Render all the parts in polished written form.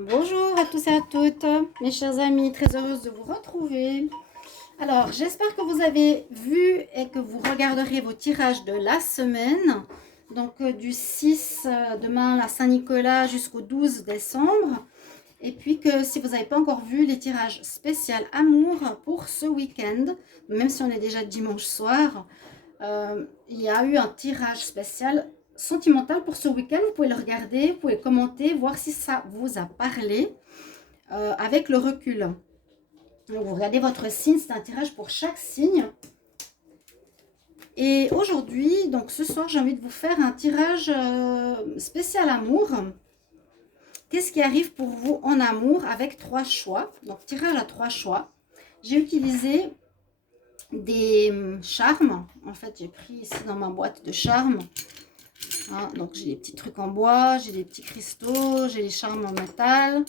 Bonjour à tous et à toutes, mes chers amis, très heureuse de vous retrouver. Alors, j'espère que vous avez vu et que vous regarderez vos tirages de la semaine, donc du 6 demain à Saint-Nicolas jusqu'au 12 décembre. Et puis que si vous n'avez pas encore vu les tirages spécial amour pour ce week-end, même si on est déjà dimanche soir, il y a eu un tirage spécial sentimental pour ce week-end. Vous pouvez le regarder, vous pouvez commenter, voir si ça vous a parlé avec le recul. Donc vous regardez votre signe, c'est un tirage pour chaque signe. Et aujourd'hui, donc ce soir, j'ai envie de vous faire un tirage spécial amour. Qu'est-ce qui arrive pour vous en amour avec 3 choix? Donc tirage à 3 choix. J'ai utilisé des charmes. En fait, j'ai pris ici dans ma boîte de charmes. Hein, donc j'ai des petits trucs en bois, j'ai des petits cristaux, j'ai les charmes en métal.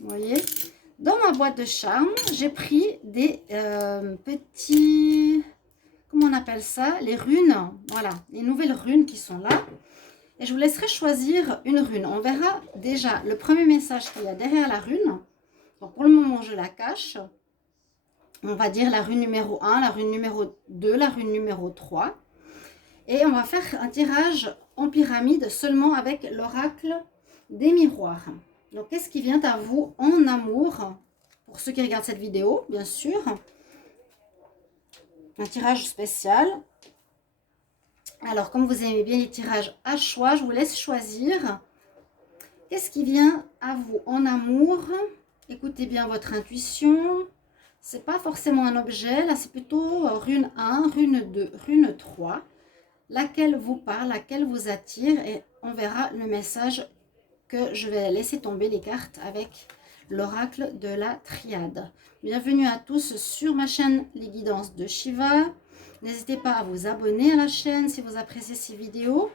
Vous voyez? Dans ma boîte de charmes, j'ai pris des petits... Comment on appelle ça? Les runes. Voilà, les nouvelles runes qui sont là. Et je vous laisserai choisir une rune. On verra déjà le premier message qu'il y a derrière la rune. Donc pour le moment, je la cache. On va dire la rune numéro 1, la rune numéro 2, la rune numéro 3. Et on va faire un tirage en pyramide seulement avec l'oracle des miroirs. Donc, qu'est-ce qui vient à vous en amour? Pour ceux qui regardent cette vidéo, bien sûr. Un tirage spécial. Alors, comme vous aimez bien les tirages à choix, je vous laisse choisir. Qu'est-ce qui vient à vous en amour? Écoutez bien votre intuition. C'est pas forcément un objet, là c'est plutôt rune 1, rune 2, rune 3. Laquelle vous parle, laquelle vous attire, et on verra le message que je vais laisser tomber les cartes avec l'oracle de la triade. Bienvenue à tous sur ma chaîne Les Guidances de Shiva. N'hésitez pas à vous abonner à la chaîne si vous appréciez ces vidéos,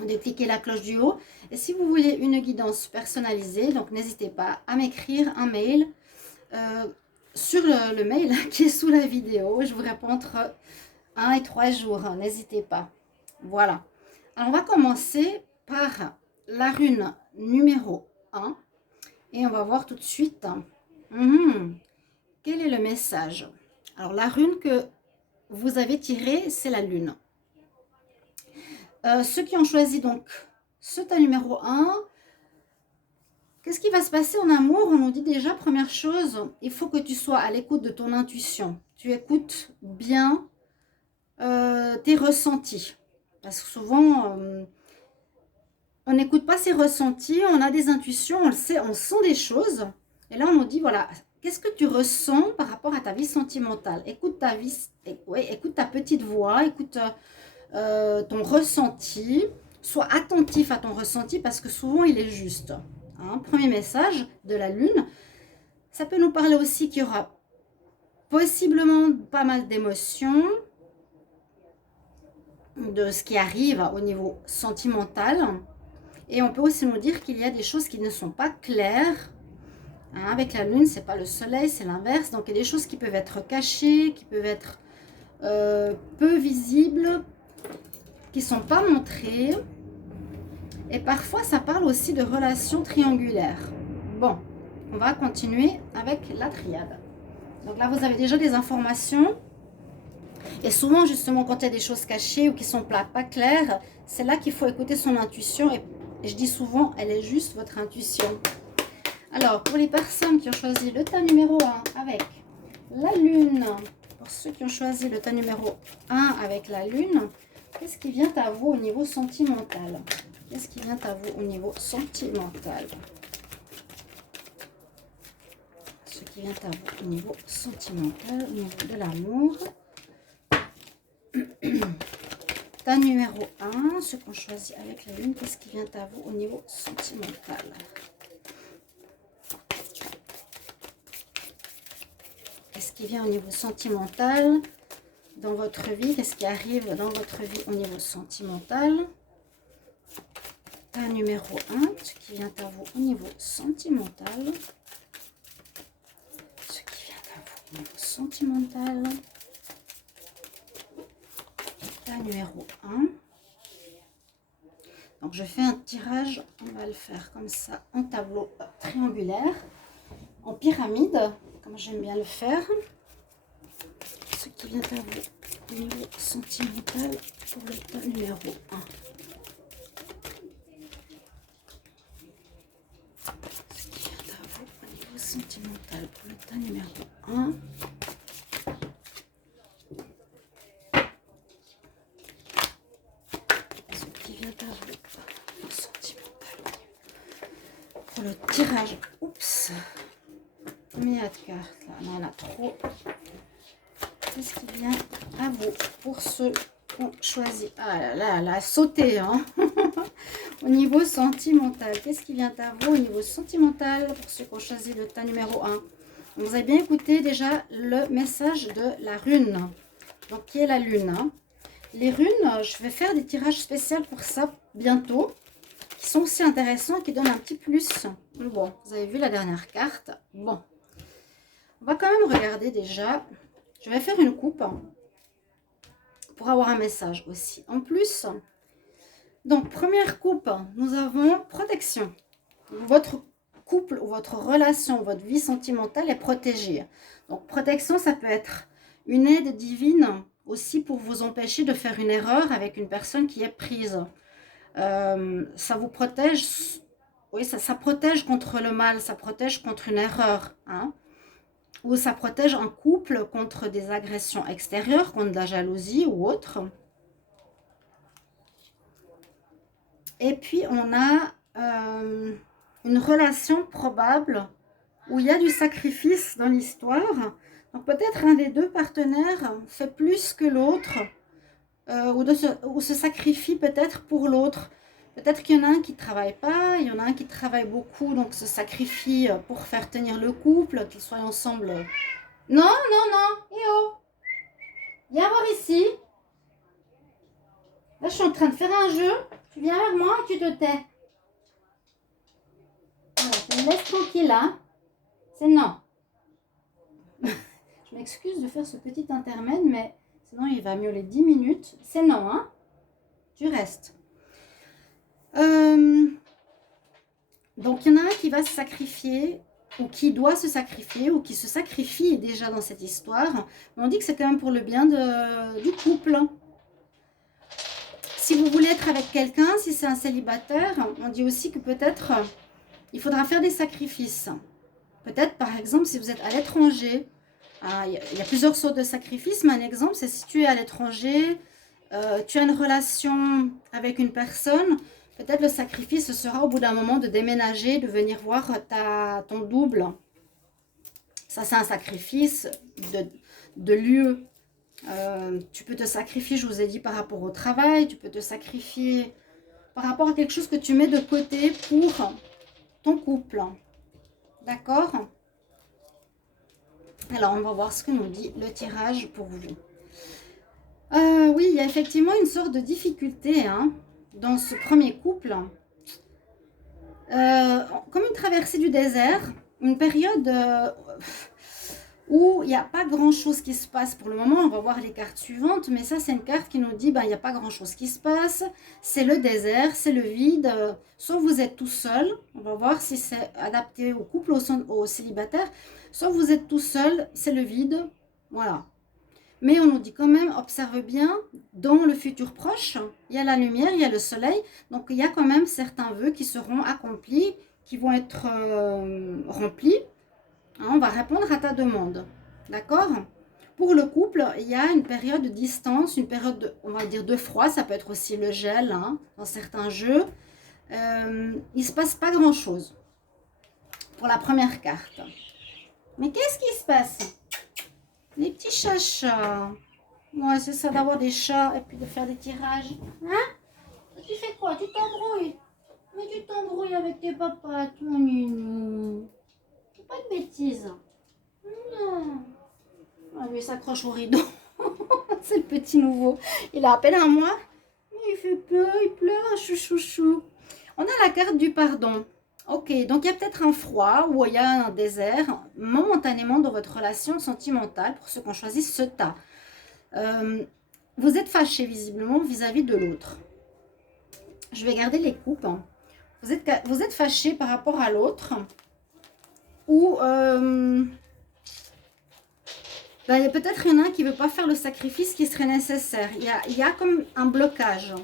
de cliquer la cloche du haut. Et si vous voulez une guidance personnalisée, donc n'hésitez pas à m'écrire un mail sur le mail qui est sous la vidéo. Je vous réponds entre 1 et 3 jours, n'hésitez pas. Voilà. Alors, on va commencer par la rune numéro 1 et on va voir tout de suite quel est le message. Alors, la rune que vous avez tirée, c'est la lune. Ceux qui ont choisi donc ce tas numéro 1, qu'est-ce qui va se passer en amour? On nous dit déjà, première chose, il faut que tu sois à l'écoute de ton intuition. Tu écoutes bien tes ressentis. Parce que souvent, on n'écoute pas ses ressentis, on a des intuitions, on le sait, on sent des choses. Et là, on nous dit, voilà, qu'est-ce que tu ressens par rapport à ta vie sentimentale? Écoute ta vie, ouais, écoute ta petite voix, écoute ton ressenti. Sois attentif à ton ressenti parce que souvent, il est juste. Hein. Premier message de la lune. Ça peut nous parler aussi qu'il y aura possiblement pas mal d'émotions, de ce qui arrive au niveau sentimental. Et on peut aussi nous dire qu'il y a des choses qui ne sont pas claires. Hein, avec la lune, c'est pas le soleil, c'est l'inverse. Donc il y a des choses qui peuvent être cachées, qui peuvent être peu visibles, qui ne sont pas montrées. Et parfois, ça parle aussi de relations triangulaires. Bon, on va continuer avec la triade. Donc là, vous avez déjà des informations. Et souvent, justement, quand il y a des choses cachées ou qui sont pas claires, c'est là qu'il faut écouter son intuition. Et je dis souvent, elle est juste votre intuition. Alors, pour les personnes qui ont choisi le tas numéro 1 avec la lune, pour ceux qui ont choisi le tas numéro 1 avec la lune, qu'est-ce qui vient à vous au niveau sentimental? Qu'est-ce qui vient à vous au niveau sentimental? Ce qui vient à vous au niveau sentimental, au niveau de l'amour. Tas numéro 1, ceux qui ont choisi avec la lune, qu'est-ce qui vient à vous au niveau sentimental? Qu'est-ce qui vient au niveau sentimental dans votre vie? Qu'est-ce qui arrive dans votre vie au niveau sentimental? Tas numéro 1, ce qui vient à vous au niveau sentimental. Ce qui vient à vous au niveau sentimental. Tas numéro 1. Donc, je fais un tirage, on va le faire comme ça, en tableau triangulaire, en pyramide, comme j'aime bien le faire. Ce qui vient à vous au niveau sentimental pour le tas numéro 1. Ce qui vient à vous au niveau sentimental pour le tas numéro 1. Ce qui vient à vous au sentimental pour le tirage. Oups. Combien il y a de cartes là? Non, il y en a trop. Qu'est-ce qui vient à vous pour ceux qu'on choisit? Ah là là, elle a sauté, hein. Au niveau sentimental, qu'est-ce qui vient à vous au niveau sentimental pour ceux qui ont choisi le tas numéro 1? Vous avez bien écouté déjà le message de la rune, donc qui est la lune, hein. Les runes, je vais faire des tirages spéciaux pour ça bientôt, qui sont aussi intéressants, qui donnent un petit plus. Bon, vous avez vu la dernière carte. Bon, on va quand même regarder déjà. Je vais faire une coupe pour avoir un message aussi. En plus, donc première coupe, nous avons protection. Votre couple ou votre relation, votre vie sentimentale est protégée. Donc protection, ça peut être une aide divine aussi pour vous empêcher de faire une erreur avec une personne qui est prise. Ça vous protège, oui, ça protège contre le mal, ça protège contre une erreur, hein. Ou ça protège un couple contre des agressions extérieures, contre de la jalousie ou autre. Et puis, on a une relation probable où il y a du sacrifice dans l'histoire. Donc, peut-être un des deux partenaires fait plus que l'autre ou se sacrifie peut-être pour l'autre. Peut-être qu'il y en a un qui ne travaille pas, il y en a un qui travaille beaucoup, donc se sacrifie pour faire tenir le couple, qu'ils soient ensemble. Non, non, non, eh oh, viens voir ici. Là, je suis en train de faire un jeu, tu viens vers moi et tu te tais. Voilà, tu me laisses tranquille, hein. C'est non. Je m'excuse de faire ce petit intermède, mais sinon il va miauler 10 minutes. C'est non, hein. Tu restes. Donc, il y en a un qui va se sacrifier, ou qui doit se sacrifier, ou qui se sacrifie déjà dans cette histoire. Mais on dit que c'est quand même pour le bien du couple. Si vous voulez être avec quelqu'un, si c'est un célibataire, on dit aussi que peut-être il faudra faire des sacrifices. Peut-être, par exemple, si vous êtes à l'étranger, il y a plusieurs sortes de sacrifices, mais un exemple, c'est si tu es à l'étranger, tu as une relation avec une personne, peut-être le sacrifice ce sera au bout d'un moment de déménager, de venir voir ton double. Ça, c'est un sacrifice de lieu. Tu peux te sacrifier, je vous ai dit, par rapport au travail. Tu peux te sacrifier par rapport à quelque chose que tu mets de côté pour ton couple. D'accord? Alors, on va voir ce que nous dit le tirage pour vous. Oui, il y a effectivement une sorte de difficulté, hein, dans ce premier couple. Comme une traversée du désert, une période où il n'y a pas grand-chose qui se passe pour le moment. On va voir les cartes suivantes, mais ça, c'est une carte qui nous dit il n'y a pas grand-chose qui se passe. C'est le désert, c'est le vide. Soit vous êtes tout seul, on va voir si c'est adapté au couple ou au célibataire. Soit vous êtes tout seul, c'est le vide. Voilà. Mais on nous dit quand même, observe bien, dans le futur proche, il y a la lumière, il y a le soleil. Donc, il y a quand même certains vœux qui seront accomplis, qui vont être remplis. Hein, on va répondre à ta demande. D'accord? Pour le couple, il y a une période de distance, une période, on va dire, de froid. Ça peut être aussi le gel, hein, dans certains jeux. Il ne se passe pas grand-chose pour la première carte. Mais qu'est-ce qui se passe? Les petits chats. Ouais, c'est ça d'avoir des chats et puis de faire des tirages. Hein? Tu fais quoi? Tu t'embrouilles? Mais tu t'embrouilles avec tes papas, toi, minou. Fais pas de bêtises. Non. Ah, lui, il s'accroche au rideau. C'est le petit nouveau. Il a à peine un mois. Il fait peur, il pleure, un chouchouchou. On a la carte du pardon. Ok, donc il y a peut-être un froid ou il y a un désert momentanément dans votre relation sentimentale pour ceux qui ont choisi ce tas. Vous êtes fâché visiblement vis-à-vis de l'autre. Je vais garder les coupes. Vous êtes fâché par rapport à l'autre. Ou ben, peut-être il y en a un qui ne veut pas faire le sacrifice qui serait nécessaire. Il y a comme un blocage.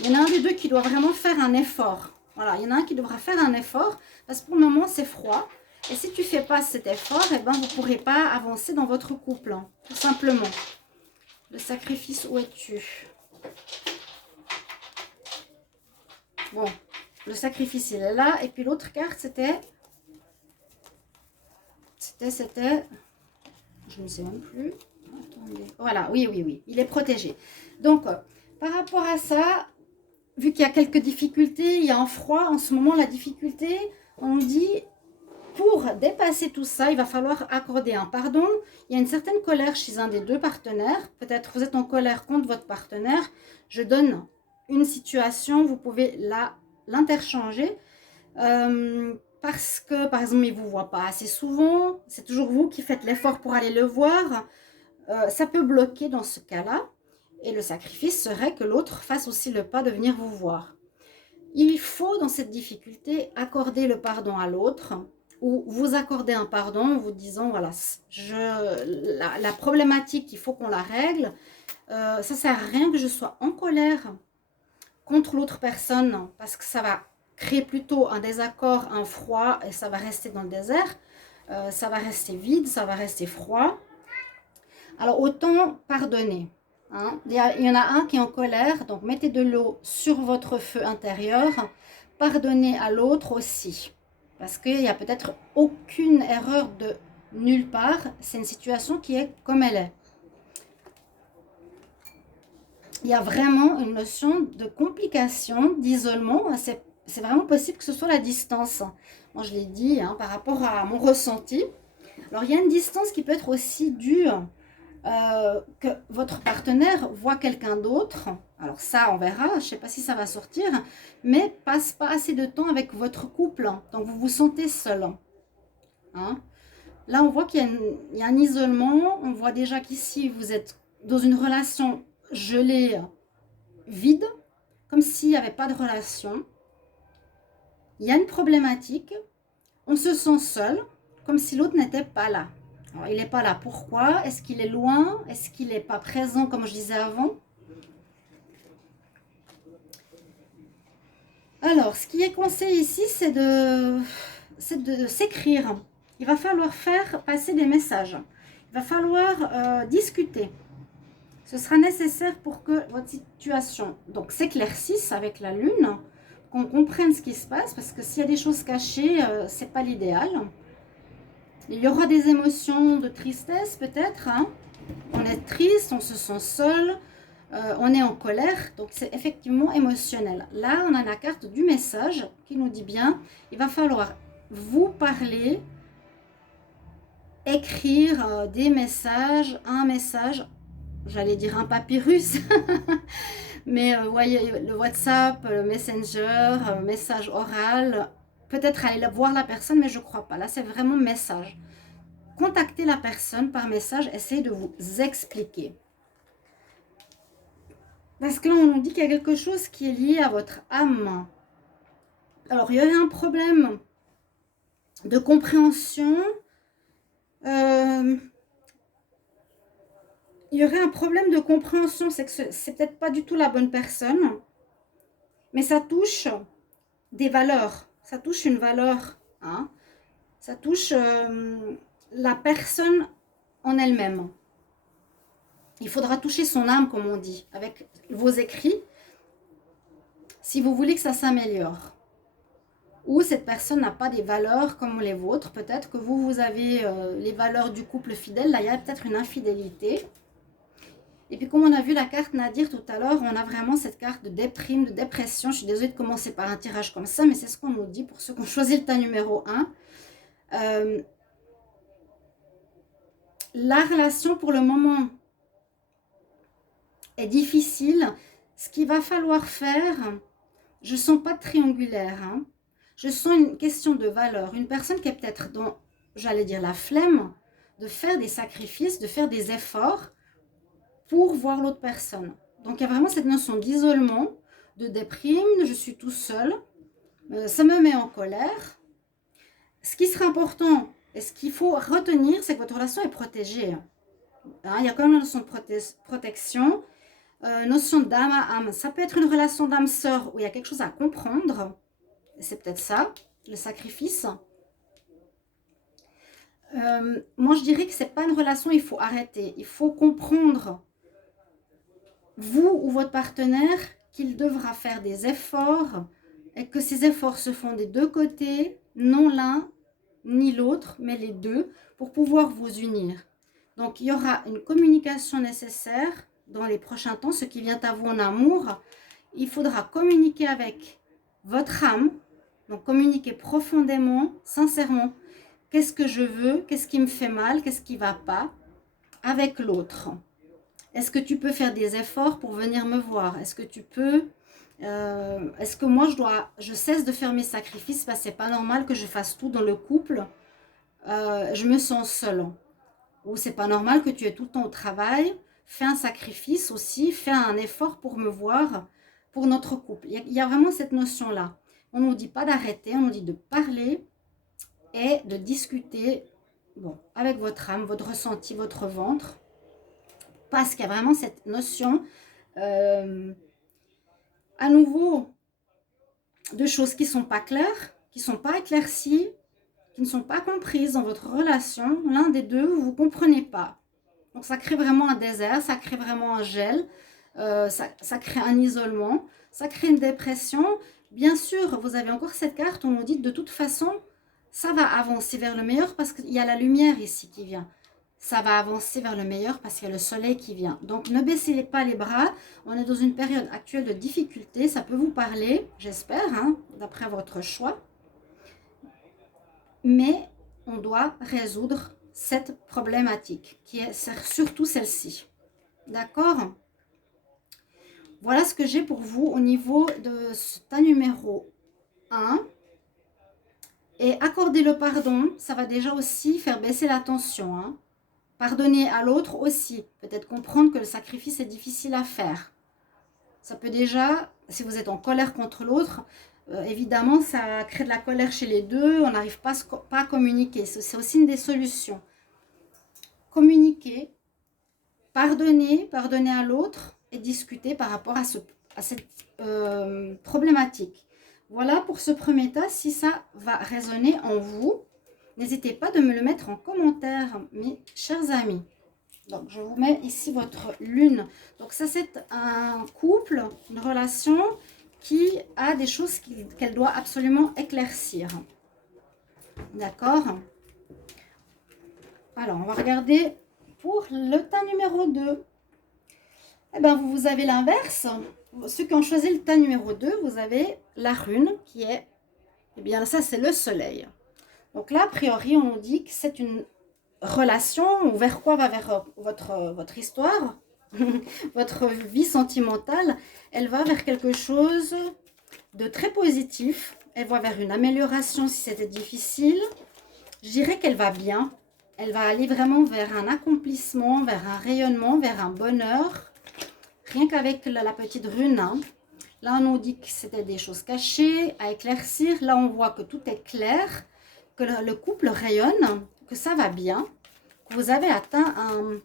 Il y en a un des deux qui doit vraiment faire un effort. Voilà, il y en a un qui devra faire un effort parce que pour le moment, c'est froid. Et si tu ne fais pas cet effort, eh ben, vous ne pourrez pas avancer dans votre couple, hein, tout simplement. Le sacrifice, où es-tu? Bon, le sacrifice, il est là. Et puis l'autre carte, c'était... Je ne sais même plus. Attendez. Voilà, oui. Il est protégé. Donc, par rapport à ça, vu qu'il y a quelques difficultés, il y a un froid. En ce moment, la difficulté, on dit, pour dépasser tout ça, il va falloir accorder un pardon. Il y a une certaine colère chez un des deux partenaires. Peut-être vous êtes en colère contre votre partenaire. Je donne une situation, vous pouvez l'interchanger. Parce que, par exemple, il ne vous voit pas assez souvent. C'est toujours vous qui faites l'effort pour aller le voir. Ça peut bloquer dans ce cas-là. Et le sacrifice serait que l'autre fasse aussi le pas de venir vous voir. Il faut, dans cette difficulté, accorder le pardon à l'autre ou vous accorder un pardon en vous disant, voilà, la problématique, il faut qu'on la règle. Ça ne sert à rien que je sois en colère contre l'autre personne parce que ça va créer plutôt un désaccord, un froid et ça va rester dans le désert. Ça va rester vide, ça va rester froid. Alors, autant pardonner. Hein. Il y en a un qui est en colère, donc mettez de l'eau sur votre feu intérieur. Pardonnez à l'autre aussi. Parce qu'il n'y a peut-être aucune erreur de nulle part. C'est une situation qui est comme elle est. Il y a vraiment une notion de complication, d'isolement. C'est vraiment possible que ce soit la distance. Moi, je l'ai dit hein, par rapport à mon ressenti. Alors, il y a une distance qui peut être aussi due que votre partenaire voit quelqu'un d'autre. Alors ça, on verra. Je ne sais pas si ça va sortir. Mais passe pas assez de temps avec votre couple. Donc, vous vous sentez seul. Hein. Là, on voit qu'il y a un isolement. On voit déjà qu'ici, vous êtes dans une relation gelée, vide, comme s'il n'y avait pas de relation. Il y a une problématique. On se sent seul, comme si l'autre n'était pas là. Alors, il n'est pas là. Pourquoi? Est-ce qu'il est loin? Est-ce qu'il n'est pas présent, comme je disais avant? Alors, ce qui est conseillé ici, c'est de s'écrire. Il va falloir faire passer des messages. Il va falloir discuter. Ce sera nécessaire pour que votre situation s'éclaircisse avec la lune, qu'on comprenne ce qui se passe, parce que s'il y a des choses cachées, ce n'est pas l'idéal. Il y aura des émotions de tristesse peut-être. Hein. On est triste, on se sent seul, on est en colère, donc c'est effectivement émotionnel. Là, on a la carte du message qui nous dit bien, il va falloir vous parler, écrire des messages, un message, j'allais dire un papyrus, mais voyez, le WhatsApp, le Messenger, message oral, peut-être aller voir la personne, mais je ne crois pas. Là, c'est vraiment message. Contactez la personne par message, essayez de vous expliquer. Parce que là, on nous dit qu'il y a quelque chose qui est lié à votre âme. Alors, il y aurait un problème de compréhension. Il y aurait un problème de compréhension, c'est que c'est peut-être pas du tout la bonne personne, mais ça touche des valeurs, ça touche une valeur, hein. Ça touche la personne en elle-même. Il faudra toucher son âme, comme on dit, avec vos écrits, si vous voulez que ça s'améliore. Ou cette personne n'a pas des valeurs comme les vôtres, peut-être que vous avez les valeurs du couple fidèle, là il y a peut-être une infidélité. Et puis comme on a vu la carte Nadir tout à l'heure, on a vraiment cette carte de déprime, de dépression. Je suis désolée de commencer par un tirage comme ça, mais c'est ce qu'on nous dit pour ceux qui ont choisi le tas numéro 1. La relation pour le moment est difficile. Ce qu'il va falloir faire, je ne sens pas triangulaire. Hein. Je sens une question de valeur. Une personne qui est peut-être dans, j'allais dire, la flemme de faire des sacrifices, de faire des efforts pour voir l'autre personne. Donc, il y a vraiment cette notion d'isolement. de déprime, je suis tout seul, ça me met en colère. Ce qui sera important et ce qu'il faut retenir, c'est que votre relation est protégée. Hein, il y a quand même une notion de protection, notion d'âme à âme. Ça peut être une relation d'âme-sœur où il y a quelque chose à comprendre. C'est peut-être ça, le sacrifice. Moi, je dirais que ce n'est pas une relation, il faut arrêter. Il faut comprendre, vous ou votre partenaire, qu'il devra faire des efforts et que ces efforts se font des deux côtés, non l'un ni l'autre, mais les deux, pour pouvoir vous unir. Donc, il y aura une communication nécessaire dans les prochains temps, ce qui vient à vous en amour. Il faudra communiquer avec votre âme, donc communiquer profondément, sincèrement. Qu'est-ce que je veux? Qu'est-ce qui me fait mal? Qu'est-ce qui ne va pas? Avec l'autre. Est-ce que tu peux faire des efforts pour venir me voir? Est-ce que tu peux... est-ce que moi, je cesse de faire mes sacrifices parce que ce n'est pas normal que je fasse tout dans le couple. Je me sens seule. Ou c'est pas normal que tu es tout le temps au travail. Fais un sacrifice aussi. Fais un effort pour me voir, pour notre couple. Il y a vraiment cette notion-là. On ne nous dit pas d'arrêter, on nous dit de parler et de discuter avec votre âme, votre ressenti, votre ventre. Parce qu'il y a vraiment cette notion, à nouveau, de choses qui ne sont pas claires, qui ne sont pas éclaircies, qui ne sont pas comprises dans votre relation. L'un des deux, vous ne comprenez pas. Donc, ça crée vraiment un désert, ça crée vraiment un gel, ça crée un isolement, ça crée une dépression. Bien sûr, vous avez encore cette carte, on nous dit de toute façon, ça va avancer vers le meilleur parce qu'il y a la lumière ici qui vient. Ça va avancer vers le meilleur parce qu'il y a le soleil qui vient. Donc, ne baissez pas les bras. On est dans une période actuelle de difficulté. Ça peut vous parler, j'espère, hein, d'après votre choix. Mais on doit résoudre cette problématique, qui est surtout celle-ci. D'accord? Voilà ce que j'ai pour vous au niveau de ce tas numéro 1. Et accorder le pardon, ça va déjà aussi faire baisser la tension, hein. Pardonner à l'autre aussi. Peut-être comprendre que le sacrifice est difficile à faire. Ça peut déjà, si vous êtes en colère contre l'autre, évidemment, ça crée de la colère chez les deux. On n'arrive pas à communiquer. C'est aussi une des solutions. Communiquer, pardonner à l'autre et discuter par rapport à cette problématique. Voilà pour ce premier tas. Si ça va résonner en vous, n'hésitez pas de me le mettre en commentaire, mes chers amis. Donc, je vous mets ici votre lune. Donc, ça, c'est un couple, une relation qui a des choses qu'elle doit absolument éclaircir. D'accord? Alors, on va regarder pour le tas numéro 2. Eh bien, vous avez l'inverse. Ceux qui ont choisi le tas numéro 2, vous avez la rune qui est... Eh bien, ça, c'est le soleil. Donc là, a priori, on nous dit que c'est une relation, ou vers quoi va vers votre histoire, votre vie sentimentale. Elle va vers quelque chose de très positif. Elle va vers une amélioration si c'était difficile. Je dirais qu'elle va bien. Elle va aller vraiment vers un accomplissement, vers un rayonnement, vers un bonheur. Rien qu'avec la petite rune, hein. Là, on nous dit que c'était des choses cachées, à éclaircir. Là, on voit que tout est clair, que le couple rayonne, que ça va bien, que vous avez atteint un...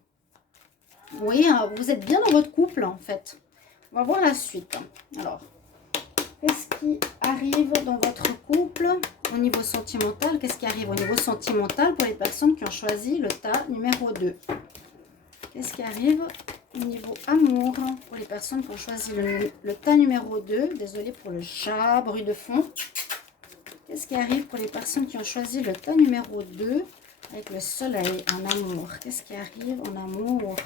Oui, vous êtes bien dans votre couple, en fait. On va voir la suite. Alors, qu'est-ce qui arrive dans votre couple au niveau sentimental? Qu'est-ce qui arrive au niveau sentimental pour les personnes qui ont choisi le tas numéro 2? Qu'est-ce qui arrive au niveau amour pour les personnes qui ont choisi le tas numéro 2? Désolée pour le chat, bruit de fond. Qu'est-ce qui arrive pour les personnes qui ont choisi le tas numéro 2 avec le soleil en amour? Qu'est-ce qui arrive en amour?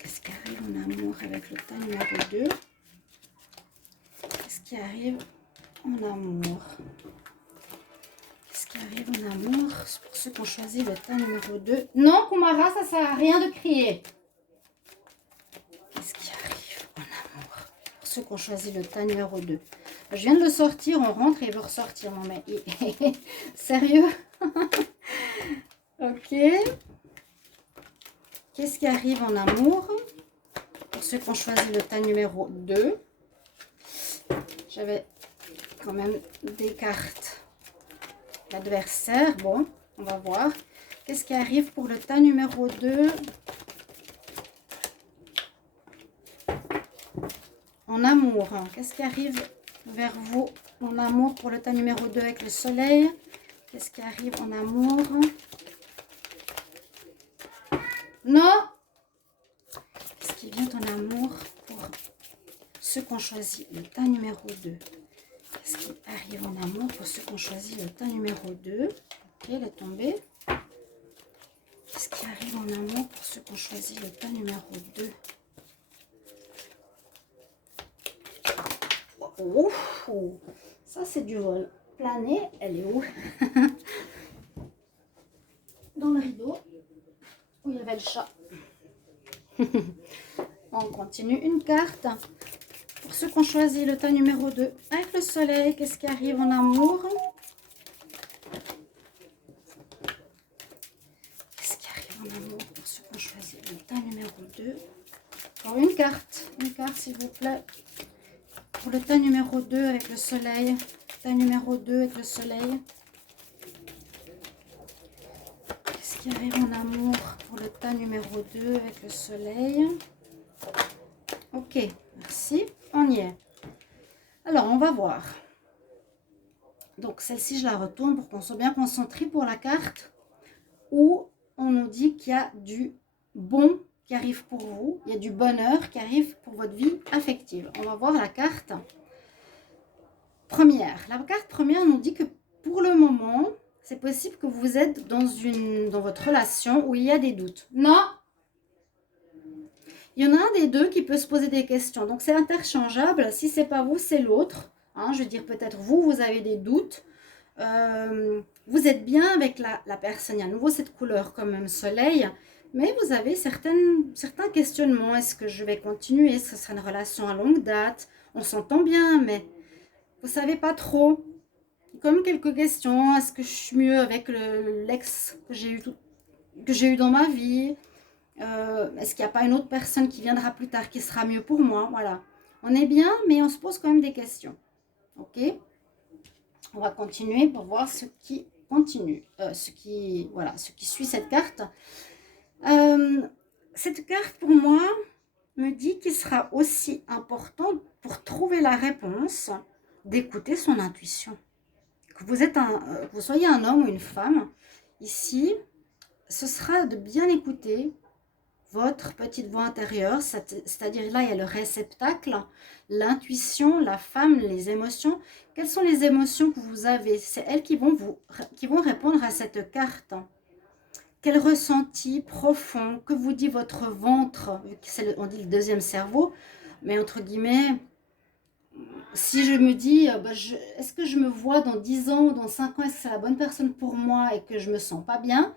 Qu'est-ce qui arrive en amour avec le tas numéro 2? Qu'est-ce qui arrive en amour? Qu'est-ce qui arrive en amour pour ceux qui ont choisi le tas numéro 2? Non, Kumara, ça ne sert à rien de crier. Qu'est-ce qui arrive en amour pour ceux qui ont choisi le tas numéro 2? Je viens de le sortir, on rentre et il veut ressortir. Non mais, sérieux? Ok. Qu'est-ce qui arrive en amour pour ceux qui ont choisi le tas numéro 2? J'avais quand même des cartes d'adversaire. Bon, on va voir. Qu'est-ce qui arrive pour le tas numéro 2 en amour? Qu'est-ce qui arrive vers vous en amour pour le tas numéro 2 avec le soleil? Qu'est-ce qui arrive en amour? Non! Qu'est-ce qui vient en amour pour ceux qui ont choisi le tas numéro 2? Qu'est-ce qui arrive en amour pour ceux qui ont choisi le tas numéro 2? Ok, elle est tombée. Qu'est-ce qui arrive en amour pour ceux qui ont choisi le tas numéro 2? Oh, ça c'est du vol plané. Elle est où? Dans le rideau où il y avait le chat. On continue une carte. Pour ceux qui ont choisi le tas numéro 2 avec le soleil, qu'est-ce qui arrive en amour? Qu'est-ce qui arrive en amour pour ceux qui ont choisi le tas numéro 2? Encore une carte s'il vous plaît. Pour le tas numéro 2 avec le soleil. Tas numéro 2 avec le soleil. Qu'est-ce qui arrive en amour pour le tas numéro 2 avec le soleil? Ok, merci. On y est. Alors, on va voir. Donc, celle-ci, je la retourne pour qu'on soit bien concentré pour la carte où on nous dit qu'il y a du bon qui arrive pour vous. Il y a du bonheur qui arrive pour votre vie affective. On va voir la carte première. La carte première nous dit que pour le moment, c'est possible que vous êtes dans votre relation où il y a des doutes. Non! Il y en a un des deux qui peut se poser des questions. Donc, c'est interchangeable. Si ce n'est pas vous, c'est l'autre. Hein, je veux dire, peut-être vous avez des doutes. Vous êtes bien avec la personne. Il y a à nouveau cette couleur comme un soleil. Mais vous avez certains questionnements. Est-ce que je vais continuer? Est-ce que ce sera une relation à longue date? On s'entend bien, mais vous ne savez pas trop. Comme quelques questions. Est-ce que je suis mieux avec l'ex que j'ai eu dans ma vie? Est-ce qu'il n'y a pas une autre personne qui viendra plus tard qui sera mieux pour moi? Voilà. On est bien, mais on se pose quand même des questions. Ok? On va continuer pour voir ce qui continue. Ce qui suit cette carte. Cette carte, pour moi, me dit qu'il sera aussi important pour trouver la réponse d'écouter son intuition. Que vous soyez un homme ou une femme, ici, ce sera de bien écouter votre petite voix intérieure, c'est-à-dire là, il y a le réceptacle, l'intuition, la femme, les émotions. Quelles sont les émotions que vous avez? C'est elles qui vont répondre à cette carte. Quel ressenti profond, que vous dit votre ventre? On dit le deuxième cerveau, mais entre guillemets, si je me dis, est-ce que je me vois dans 10 ans ou dans 5 ans, est-ce que c'est la bonne personne pour moi et que je me sens pas bien?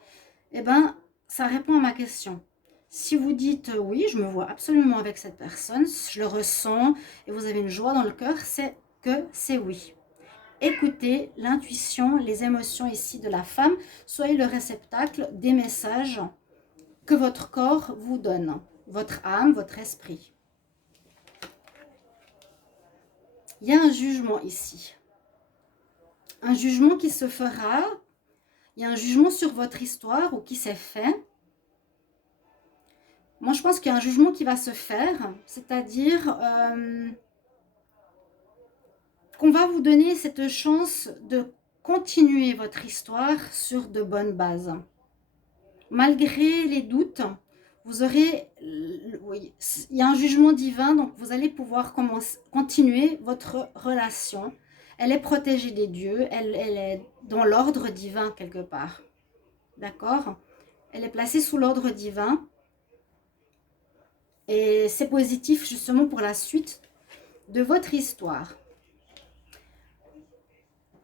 Eh bien, ça répond à ma question. Si vous dites oui, je me vois absolument avec cette personne, je le ressens et vous avez une joie dans le cœur, c'est que c'est oui. Écoutez l'intuition, les émotions ici de la femme, soyez le réceptacle des messages que votre corps vous donne, votre âme, votre esprit. Il y a un jugement ici. Un jugement qui se fera, il y a un jugement sur votre histoire ou qui s'est fait. Moi, je pense qu'il y a un jugement qui va se faire, c'est-à-dire qu'on va vous donner cette chance de continuer votre histoire sur de bonnes bases. Malgré les doutes, vous aurez, oui, il y a un jugement divin, donc vous allez pouvoir continuer votre relation. Elle est protégée des dieux, elle est dans l'ordre divin quelque part. D'accord? Elle est placée sous l'ordre divin. Et c'est positif justement pour la suite de votre histoire.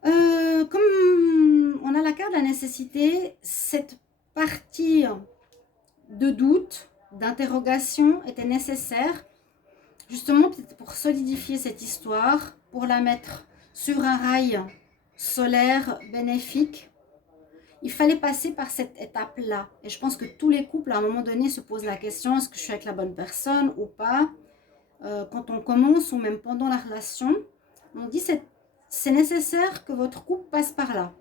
Comme on a la carte de la nécessité, cette partie de doute, d'interrogation était nécessaire justement pour solidifier cette histoire, pour la mettre sur un rail solaire bénéfique. Il fallait passer par cette étape-là. Et je pense que tous les couples, à un moment donné, se posent la question, est-ce que je suis avec la bonne personne ou pas? Quand on commence ou même pendant la relation, On dit c'est nécessaire que votre couple passe par là.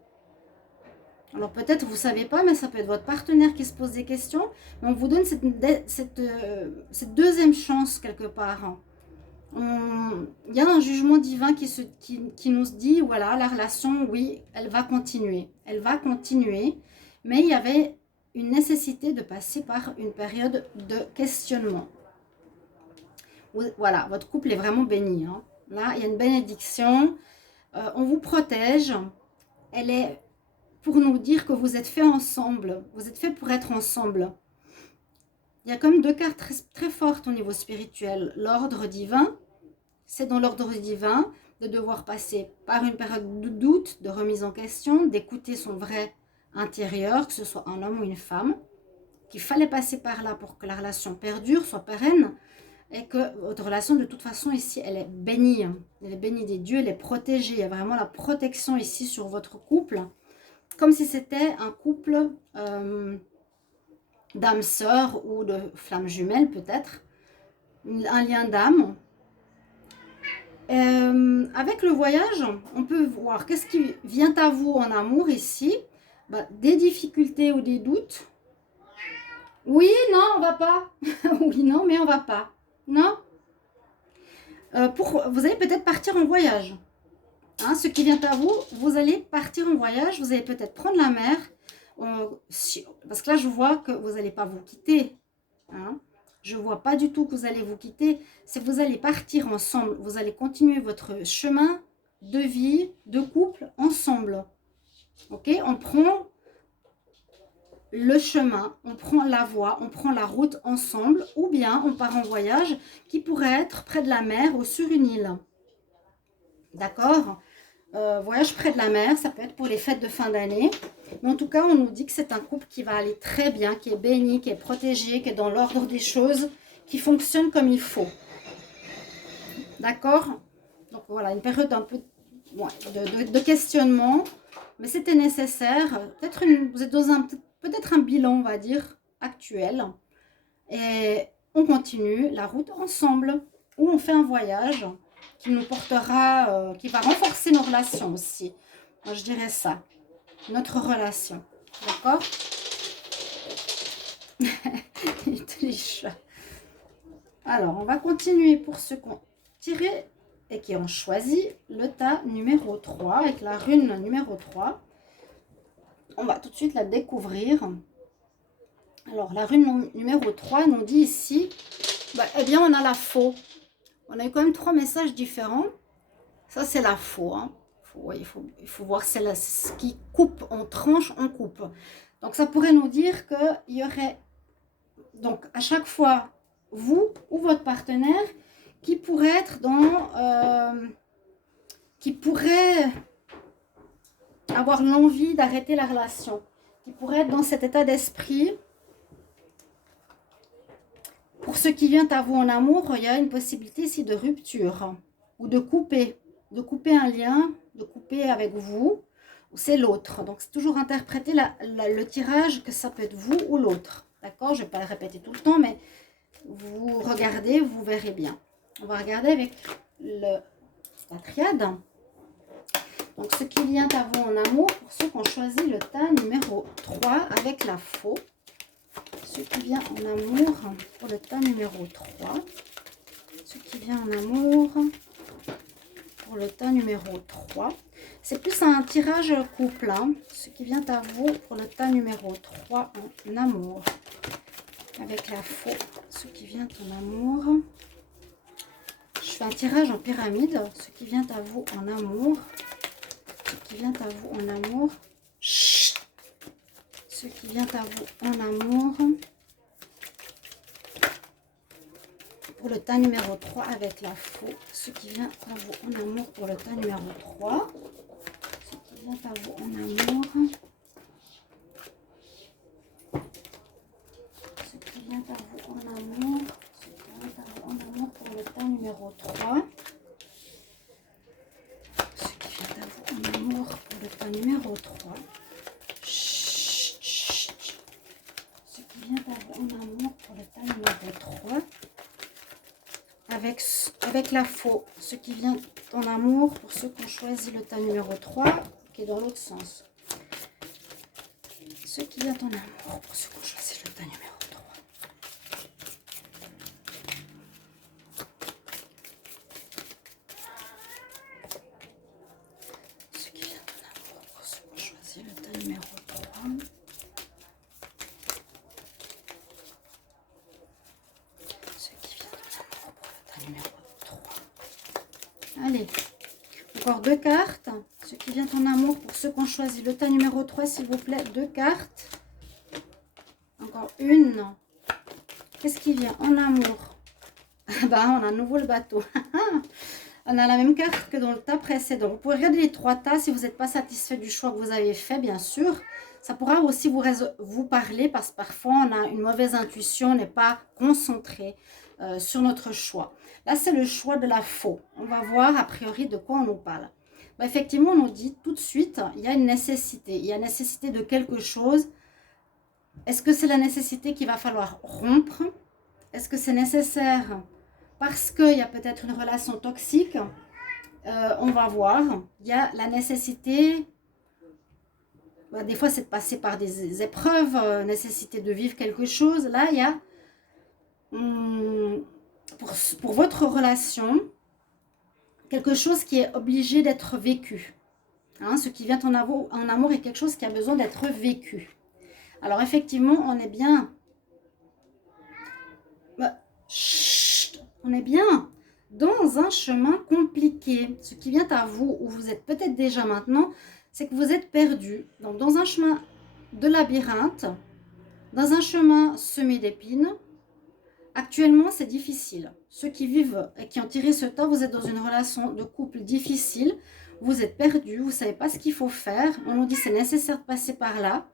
Alors peut-être vous ne savez pas, mais ça peut être votre partenaire qui se pose des questions. Mais on vous donne cette deuxième chance quelque part. Il y a un jugement divin qui nous dit, voilà, la relation, oui, elle va continuer. Elle va continuer. Mais il y avait une nécessité de passer par une période de questionnement. Voilà, votre couple est vraiment béni. Hein. Là, il y a une bénédiction. On vous protège. Elle est pour nous dire que vous êtes faits ensemble. Vous êtes faits pour être ensemble. Il y a comme deux cartes très, très fortes au niveau spirituel. L'ordre divin, c'est dans l'ordre divin de devoir passer par une période de doute, de remise en question, d'écouter son vrai intérieur, que ce soit un homme ou une femme, qu'il fallait passer par là pour que la relation perdure, soit pérenne, et que votre relation, de toute façon, ici, elle est bénie. Elle est bénie des dieux, elle est protégée. Il y a vraiment la protection ici sur votre couple, comme si c'était un couple d'âmes sœurs ou de flammes jumelles, peut-être. Un lien d'âme. Avec le voyage, on peut voir qu'est-ce qui vient à vous en amour ici. Des difficultés ou des doutes. Oui, non, on va pas. Oui, non, mais on va pas. Non. Vous allez peut-être partir en voyage. Hein, ce qui vient à vous, vous allez partir en voyage. Vous allez peut-être prendre la mer. Parce que là, je vois que vous n'allez pas vous quitter. Hein. Je ne vois pas du tout que vous allez vous quitter. C'est que vous allez partir ensemble. Vous allez continuer votre chemin de vie, de couple, ensemble. Ok? On prend le chemin, on prend la voie, on prend la route ensemble. Ou bien on part en voyage qui pourrait être près de la mer ou sur une île. D'accord? Voyage près de la mer, ça peut être pour les fêtes de fin d'année. Mais en tout cas, on nous dit que c'est un couple qui va aller très bien, qui est béni, qui est protégé, qui est dans l'ordre des choses, qui fonctionne comme il faut. D'accord? Donc voilà, une période un peu de questionnement, mais c'était nécessaire. Vous êtes dans peut-être un bilan, on va dire, actuel. Et on continue la route ensemble, ou on fait un voyage qui nous portera, qui va renforcer nos relations aussi. Moi, je dirais ça. Notre relation. D'accord? Les chats. Alors, on va continuer pour ceux qui ont tiré et qui ont choisi le tas numéro 3 avec la rune numéro 3. On va tout de suite la découvrir. Alors, la rune numéro 3 nous dit ici, eh bien, on a la faux. On a eu quand même 3 messages différents. Ça, c'est la faux. Hein. Il faut voir ce qui coupe, on tranche, on coupe. Donc, ça pourrait nous dire qu'il y aurait, donc, à chaque fois, vous ou votre partenaire qui pourrait être qui pourrait avoir l'envie d'arrêter la relation, qui pourrait être dans cet état d'esprit. Pour ce qui vient à vous en amour, il y a une possibilité ici de rupture ou de couper un lien, de couper avec vous, c'est l'autre. Donc, c'est toujours interpréter le tirage que ça peut être vous ou l'autre. D'accord? Je ne vais pas le répéter tout le temps, mais vous regardez, vous verrez bien. On va regarder avec la triade. Donc, ce qui vient à vous en amour, pour ceux qui ont choisi le tas numéro 3 avec la faux. Ce qui vient en amour pour le tas numéro 3. Ce qui vient en amour pour le tas numéro 3. C'est plus un tirage couple. Hein. Ce qui vient à vous pour le tas numéro 3 en amour. Avec la faux. Ce qui vient en amour. Je fais un tirage en pyramide. Ce qui vient à vous en amour. Ce qui vient à vous en amour. Chut. Ce qui vient à vous en amour. Pour le tas numéro 3 avec la faux. Ce qui vient à vous en amour pour le tas numéro 3. Ce qui vient à vous en amour. Ce qui vient à vous en amour. Ce qui vient à vous en amour pour le tas numéro 3. Ce qui vient à vous en amour pour le tas numéro 3. Chut, chut. Ce qui vient à vous en amour pour le tas numéro 3. Avec la faux, ce qui vient en amour pour ceux qui ont choisi le tas numéro 3, qui est dans l'autre sens. Ce qui vient en amour pour ceux qui ont choisi le tas numéro 3. Ce qui vient en amour pour ceux qui ont choisi le tas numéro 3. Ce qui vient en amour pour le tas numéro 3. Allez, encore 2 cartes. Ce qui vient en amour pour ceux qui ont choisi le tas numéro 3, s'il vous plaît. 2 cartes. Encore une. Qu'est-ce qui vient en amour? Bah, on a à nouveau le bateau. On a la même carte que dans le tas précédent. Vous pouvez regarder les 3 tas si vous n'êtes pas satisfait du choix que vous avez fait, bien sûr. Ça pourra aussi vous parler parce que parfois on a une mauvaise intuition, on n'est pas concentré sur notre choix. Là, c'est le choix de la faux. On va voir a priori de quoi on nous parle. Bah, effectivement, on nous dit tout de suite, il y a une nécessité. Il y a nécessité de quelque chose. Est-ce que c'est la nécessité qu'il va falloir rompre? Est-ce que c'est nécessaire parce qu'il y a peut-être une relation toxique? On va voir. Il y a la nécessité, bah, des fois c'est de passer par des épreuves, nécessité de vivre quelque chose. Là, il y a pour votre relation quelque chose qui est obligé d'être vécu. Hein, ce qui vient en amour est quelque chose qui a besoin d'être vécu. Alors effectivement, on est bien... Bah, on est bien dans un chemin compliqué. Ce qui vient à vous, où vous êtes peut-être déjà maintenant, c'est que vous êtes perdu. Donc dans un chemin de labyrinthe, dans un chemin semé d'épines. Actuellement, c'est difficile. Ceux qui vivent et qui ont tiré ce temps, vous êtes dans une relation de couple difficile. Vous êtes perdu, vous ne savez pas ce qu'il faut faire. On nous dit que c'est nécessaire de passer par là.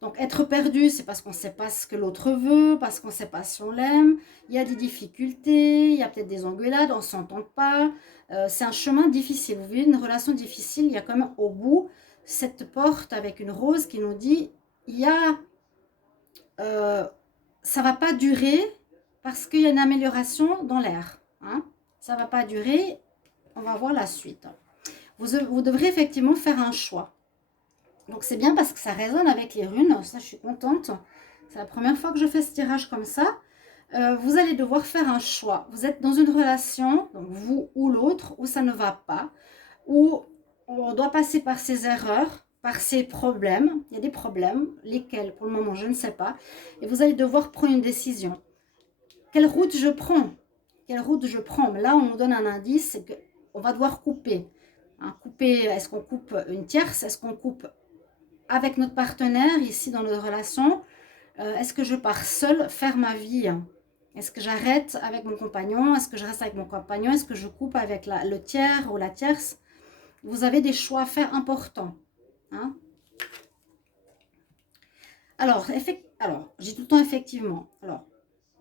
Donc, être perdu, c'est parce qu'on ne sait pas ce que l'autre veut, parce qu'on ne sait pas si on l'aime. Il y a des difficultés, il y a peut-être des engueulades, on ne s'entend pas. C'est un chemin difficile. Vous vivez une relation difficile, il y a quand même au bout cette porte avec une rose qui nous dit, il y a... ça ne va pas durer parce qu'il y a une amélioration dans l'air. Hein. Ça ne va pas durer, on va voir la suite. Vous devrez effectivement faire un choix. Donc c'est bien parce que ça résonne avec les runes, ça je suis contente. C'est la première fois que je fais ce tirage comme ça. Vous allez devoir faire un choix. Vous êtes dans une relation, donc vous ou l'autre, où ça ne va pas, où on doit passer par ces erreurs, par ces problèmes. Il y a des problèmes, lesquels pour le moment je ne sais pas. Et vous allez devoir prendre une décision. Quelle route je prends? Quelle route je prends? Là on nous donne un indice, c'est qu'on va devoir couper. Hein, couper, est-ce qu'on coupe une tierce? Est-ce qu'on coupe avec notre partenaire, ici dans notre relation, est-ce que je pars seule faire ma vie? Est-ce que j'arrête avec mon compagnon? Est-ce que je reste avec mon compagnon? Est-ce que je coupe avec le tiers ou la tierce? Vous avez des choix à faire importants. Hein? Alors, j'ai tout le temps effectivement. Alors,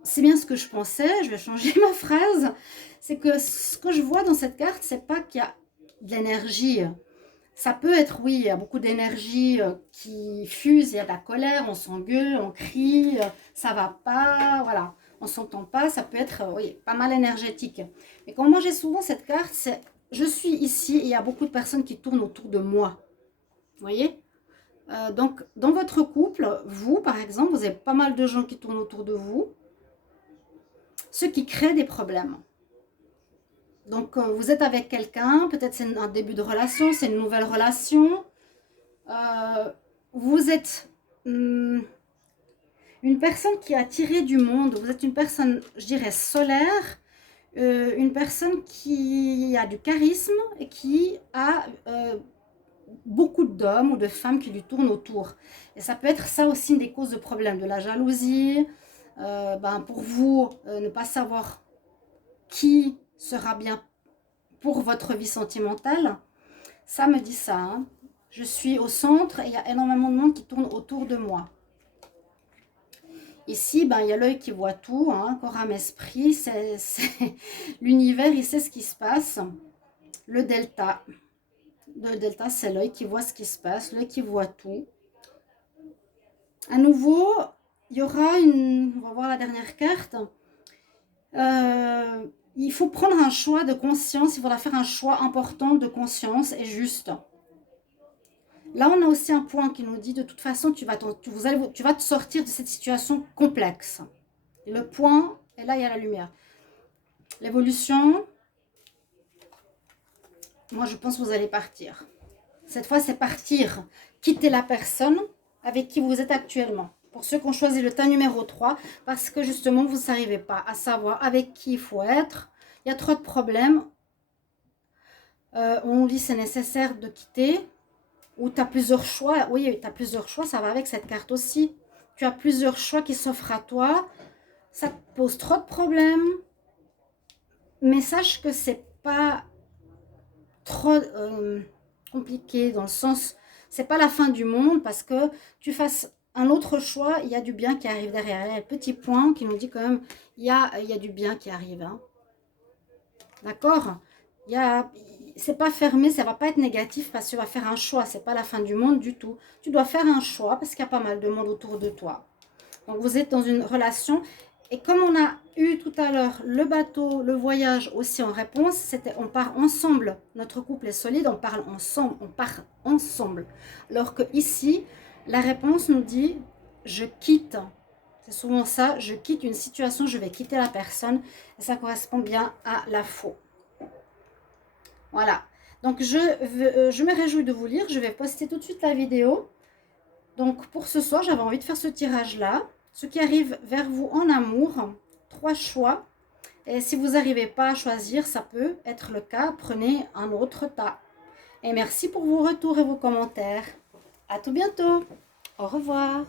c'est bien ce que je pensais, je vais changer ma phrase. C'est que ce que je vois dans cette carte, c'est pas qu'il y a de l'énergie. Ça peut être, oui, il y a beaucoup d'énergie qui fuse, il y a de la colère, on s'engueule, on crie, ça va pas, voilà, on s'entend pas, ça peut être, oui, pas mal énergétique. Mais quand moi j'ai souvent cette carte, c'est je suis ici et il y a beaucoup de personnes qui tournent autour de moi. Vous voyez? Donc, dans votre couple, vous, par exemple, vous avez pas mal de gens qui tournent autour de vous, ce qui crée des problèmes. Donc, vous êtes avec quelqu'un, peut-être c'est un début de relation, c'est une nouvelle relation. Vous êtes une personne qui a attiré du monde. Vous êtes une personne, je dirais, solaire. Une personne qui a du charisme et qui a beaucoup d'hommes ou de femmes qui lui tournent autour. Et ça peut être ça aussi une des causes de problèmes, de la jalousie. Pour vous, ne pas savoir qui sera bien pour votre vie sentimentale, ça me dit ça. Hein. Je suis au centre et il y a énormément de monde qui tourne autour de moi. Ici, il y a l'œil qui voit tout, hein, corps, âme, esprit. C'est l'univers, il sait ce qui se passe. Le delta. Le delta, c'est l'œil qui voit ce qui se passe, l'œil qui voit tout. À nouveau, il y aura une... On va voir la dernière carte. il faut prendre un choix de conscience, il faudra faire un choix important de conscience et juste. Là, on a aussi un point qui nous dit, de toute façon, tu vas te sortir de cette situation complexe. Et le point, et là, il y a la lumière. L'évolution, moi, je pense que vous allez partir. Cette fois, c'est partir, quitter la personne avec qui vous êtes actuellement. Pour ceux qui ont choisi le tas numéro 3, parce que justement, vous n'arrivez pas à savoir avec qui il faut être. Il y a trop de problèmes. On dit c'est nécessaire de quitter. Ou tu as plusieurs choix. Oui, tu as plusieurs choix, ça va avec cette carte aussi. Tu as plusieurs choix qui s'offrent à toi. Ça te pose trop de problèmes. Mais sache que c'est pas trop compliqué dans le sens, c'est pas la fin du monde parce que tu fasses un autre choix, il y a du bien qui arrive derrière. Il y a un petit point qui nous dit quand même, il y a du bien qui arrive. Hein. D'accord? C'est pas fermé, ça va pas être négatif parce que tu vas faire un choix. C'est pas la fin du monde du tout. Tu dois faire un choix parce qu'il y a pas mal de monde autour de toi. Donc vous êtes dans une relation. Et comme on a eu tout à l'heure le bateau, le voyage aussi en réponse, c'était on part ensemble. Notre couple est solide, on parle ensemble, on part ensemble. Alors que ici, la réponse nous dit je quitte. C'est souvent ça, je quitte une situation, je vais quitter la personne. Et ça correspond bien à la faux. Voilà. Donc je me réjouis de vous lire. Je vais poster tout de suite la vidéo. Donc pour ce soir, j'avais envie de faire ce tirage-là. Ce qui arrive vers vous en amour, 3 choix. Et si vous n'arrivez pas à choisir, ça peut être le cas. Prenez un autre tas. Et merci pour vos retours et vos commentaires. À tout bientôt. Au revoir.